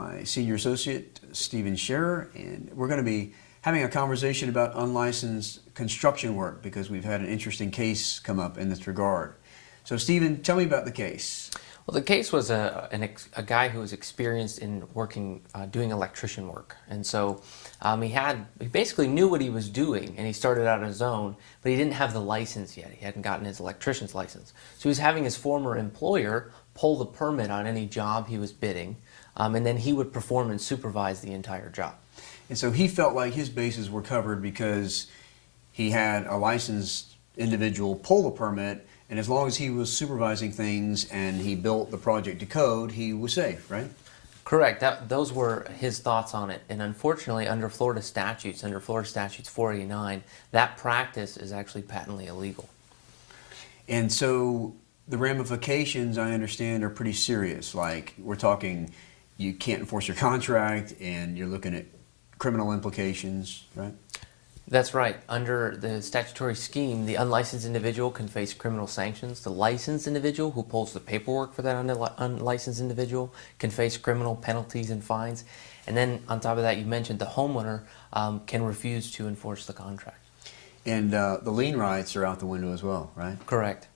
my senior associate, Stephen Scherer, and we're going to be having a conversation about unlicensed construction work because we've had an interesting case come up in this regard. So Stephen, tell me about the case. Well, the case was a guy who was experienced in working, doing electrician work. And so he basically knew what he was doing, and he started out on his own, but he didn't have the license yet. He hadn't gotten his electrician's license. So he was having his former employer pull the permit on any job he was bidding, and then he would perform and supervise the entire job. And so he felt like his bases were covered because he had a licensed individual pull the permit, and as long as he was supervising things and he built the project to code, he was safe, right? Correct. Those were his thoughts on it. And unfortunately, under Florida statutes 489, that practice is actually patently illegal. And so the ramifications, I understand, are pretty serious. Like, we're talking, you can't enforce your contract, and you're looking at criminal implications, right? That's right. Under the statutory scheme, the unlicensed individual can face criminal sanctions. The licensed individual who pulls the paperwork for that unlicensed individual can face criminal penalties and fines. And then on top of that, you mentioned the homeowner can refuse to enforce the contract. And the lien rights are out the window as well, right? Correct.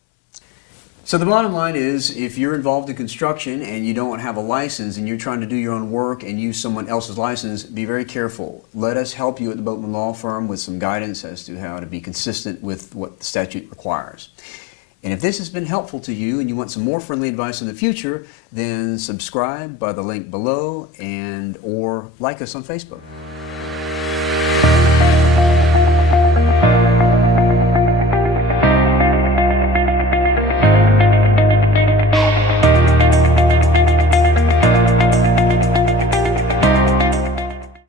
So the bottom line is, if you're involved in construction and you don't have a license and you're trying to do your own work and use someone else's license, be very careful. Let us help you at the Boatman Law Firm with some guidance as to how to be consistent with what the statute requires. And if this has been helpful to you and you want some more friendly advice in the future, then subscribe by the link below or like us on Facebook.